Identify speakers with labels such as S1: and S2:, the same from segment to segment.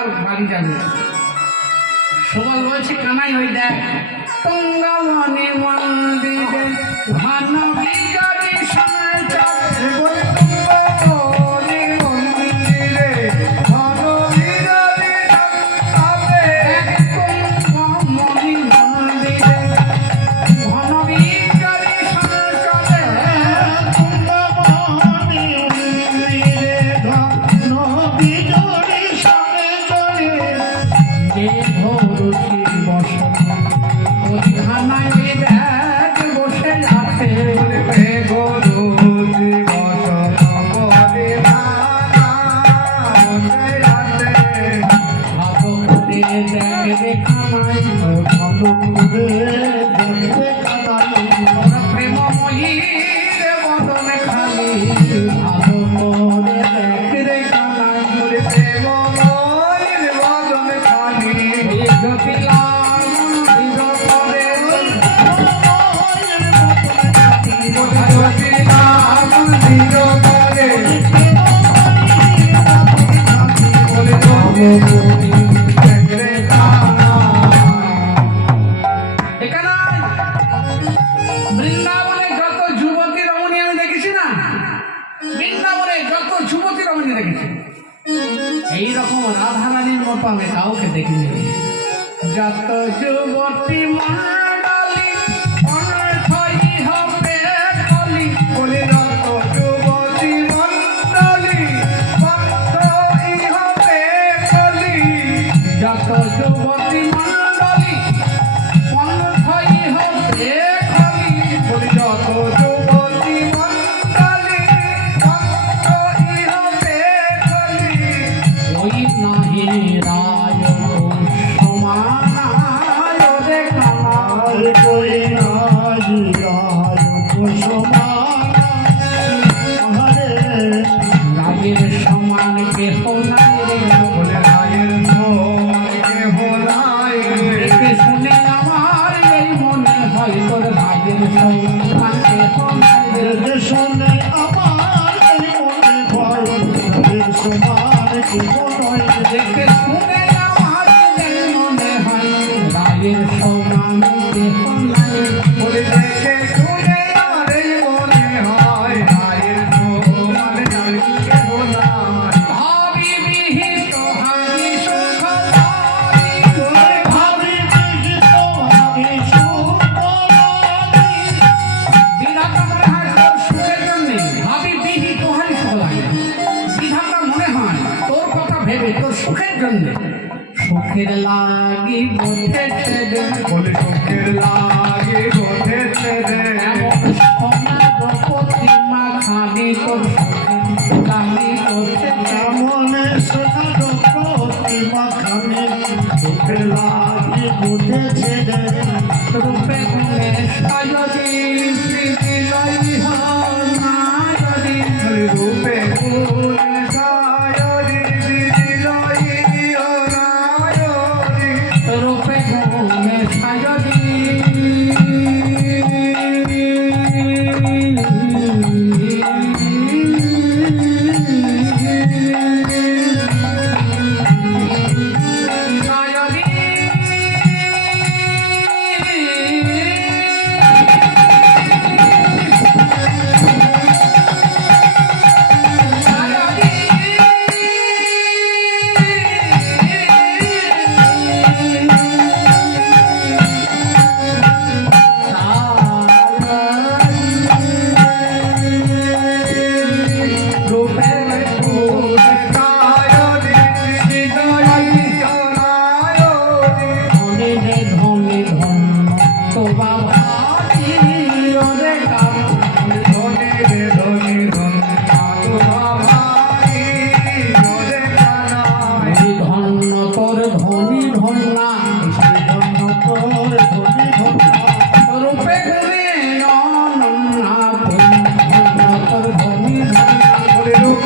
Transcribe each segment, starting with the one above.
S1: আর বাড়ি যাবে? সবল বলছে কামাই হই দেখ। তোমরা মনে মন্দিরে ভানো বিকারি সময় পাবে তাও খেতে কিনে যত যুবতী মা Ele então, লাঠি উঠেছে রূপে গুণে সাজে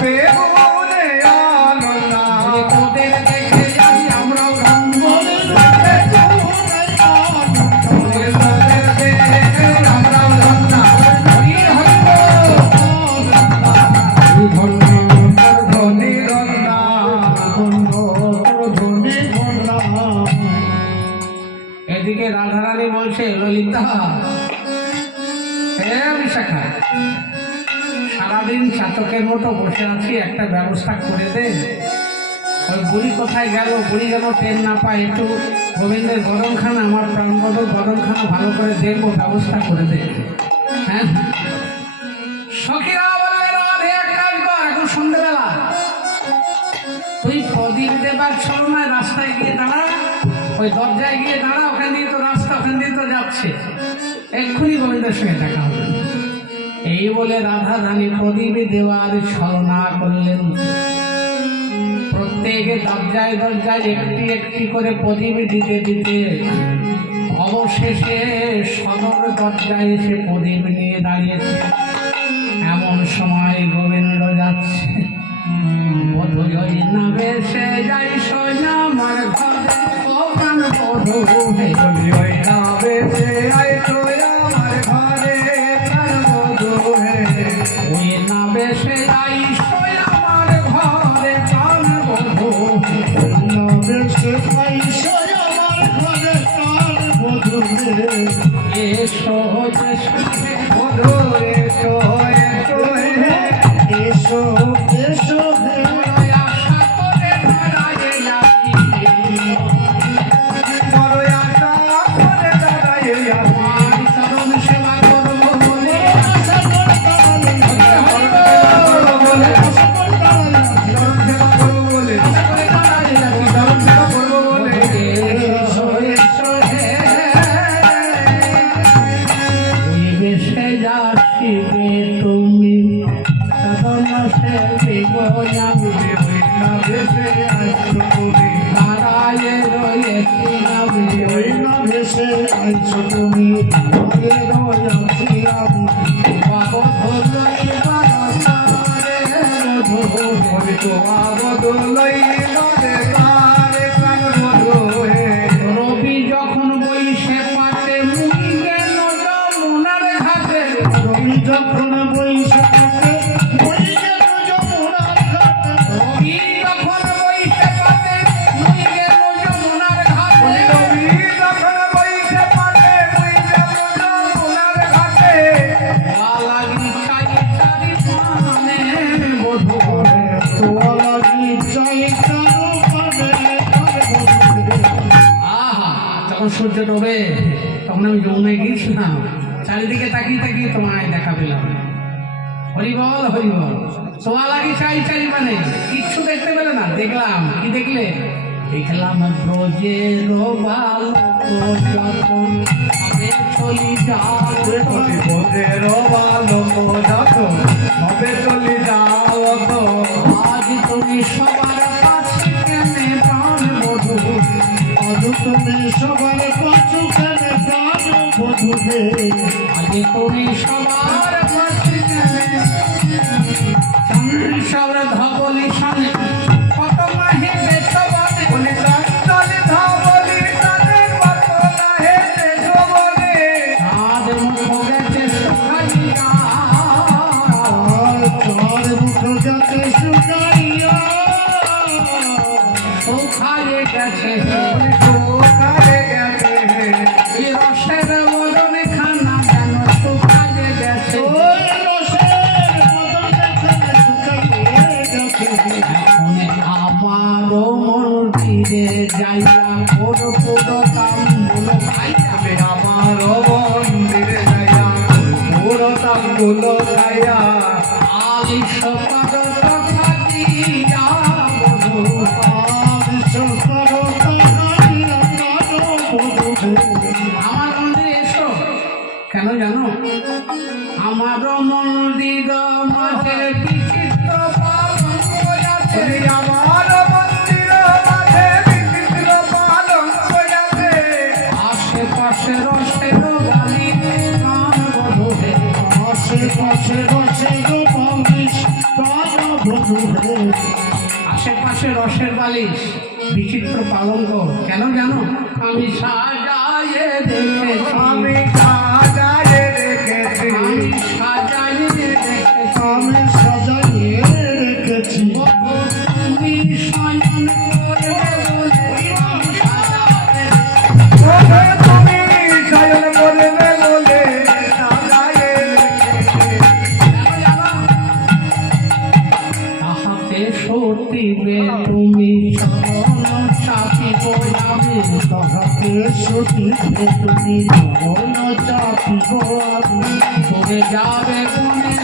S1: pego সারাদিন চাতকের মতো বসে আছি, একটা ব্যবস্থা করে দে। ওই বুড়ি কোথায় গেল? বুড়ি যেন ট্রেন না পায়, একটু গোবিন্দের গরমখানা আমার প্রাণবদল গরমখানা ভালো করে দেখব ব্যবস্থা করে দে। হ্যাঁ? এখন প্রদীপ দেবার রাস্তায় গিয়ে দাঁড়া, ওই দরজায় গিয়ে দাঁড়া, ওখান দিয়ে তো রাস্তা, ওখান দিয়ে তো যাচ্ছে। এক্ষুনি গোবিন্দের সঙ্গে দেখা হবে। এই বলে রাধা রানী প্রদীপে দেওয়ার ছলনা করলেন প্রত্যেকে দরজায় দরজায় একটি একটি করে প্রদীপ দিতে দিতে অবশেষে সদর দরজায় এসে প্রদীপ নিয়ে দাঁড়িয়েছে এমন সময় গোবিন্দ যাচ্ছে না যাই
S2: বেঁচে
S1: না
S2: ভেসে আইছো তুমি আগে রয়েছি আমি
S1: যখন সূর্য তখন আমি যমুনায় গিয়েছিলাম। চারিদিকে তাকিয়ে তাকিয়ে তোমায় দেখা পেলাম। হরিবল হরিবল সোয়া লাগি চাই চাই মানে কিচ্ছু দেখতে পেলে না। দেখলাম। কি দেখলে? দেখলাম ব্রজের চলি
S2: প্রতি বালক হবে চলি যাও
S1: আজ তুমি সবার
S2: সবার পাছু কেনে প্রাণ বধূ হে
S1: তুমি সবার কাছে কেনে চন্দ্রসর ধবলি সামনে।
S2: আমার মন্দির
S1: মাঝে বিচিত্র পালন
S2: আমার
S1: রসের গালি
S2: আশেপাশে বসে গোপালিশ প্রাণ বধূ
S1: আশেপাশে রসের বালিশ বিচিত্র পালঙ্ক। কেন জানো আমি সাজায়ে দেখেছি।
S2: আমি
S1: যাবে মনের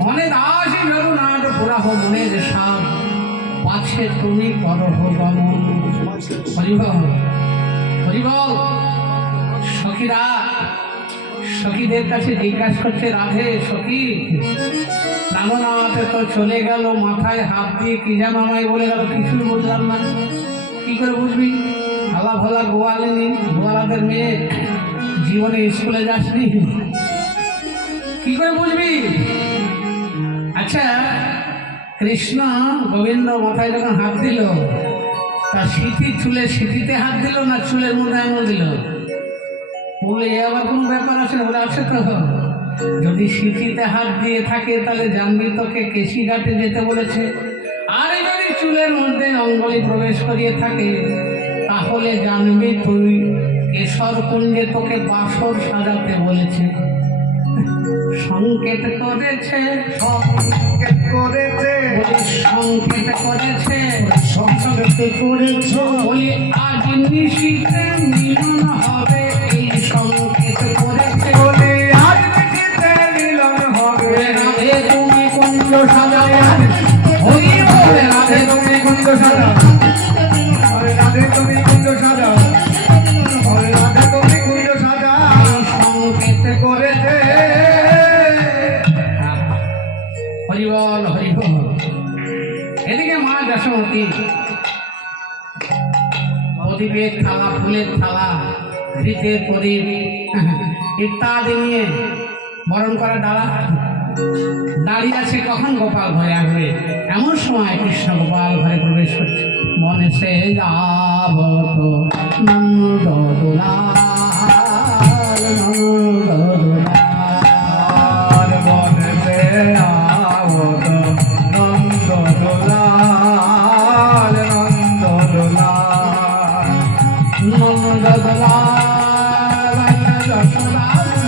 S2: মনে
S1: দাসী বেরু না পুরা হো মনে যে সাপ পাছে তুমি কর হো গমন হরিবল হরিবল, সখীরা, সখীদের কাছে জিজ্ঞাসা করছে, রাধে সখী, রামনাথে তো চলে গেল, মাথায় হাত দিয়ে কি যেন আমায় বলে গেল, কিছুই বুঝলাম না। কি করে বুঝবি? ভালা ভালা গোয়ালিনি, গোয়ালাদের মেয়ে, জীবনে স্কুলে যাসনি। কি করে বুঝবি? আচ্ছা কৃষ্ণ গোবিন্দ মাথায় যখন হাত দিল, তা সিঁথি চুলে সিঁথিতে হাত দিল না চুলের মধ্যে আঙুল দিল? বলে, এ আবার কোনো ব্যাপার আছে? বলে, আছে তো। যদি সিঁথিতে হাত দিয়ে থাকে, তাহলে জানবি তোকে কেশি ঘাটে যেতে বলেছে। আর যদি চুলের মধ্যে অঙ্গলি প্রবেশ করিয়ে থাকে, তাহলে জানবি তুই কেশর কুঞ্জে তোকে বাসর সাজাতে বলেছে। সংকেত করেছে
S2: সংকেত করেছে
S1: সংকেত করেছে।
S2: সংকেত করেছ।
S1: বলি আজ নিশীতে মিলন হবে এই সংকেত করেছে।
S2: বলে আজ পিঠিতে মিলন হবে।
S1: রাধে তুমি কুঞ্জ সাজাও হরি বলে রাধে তুমি কুঞ্জ সাজাও প্রদীপের থালা, ফুলের থালা ঘৃতের প্রদীপ, ইত্যাদি নিয়ে বরণ করা ডালা দাঁড়িয়ে আছে কখন গোপাল ঘরে আসবে? এমন সময় কৃষ্ণ গোপাল ঘরে প্রবেশ করছে। মনে সে যাব নন্দ দুলাল, নন্দ 一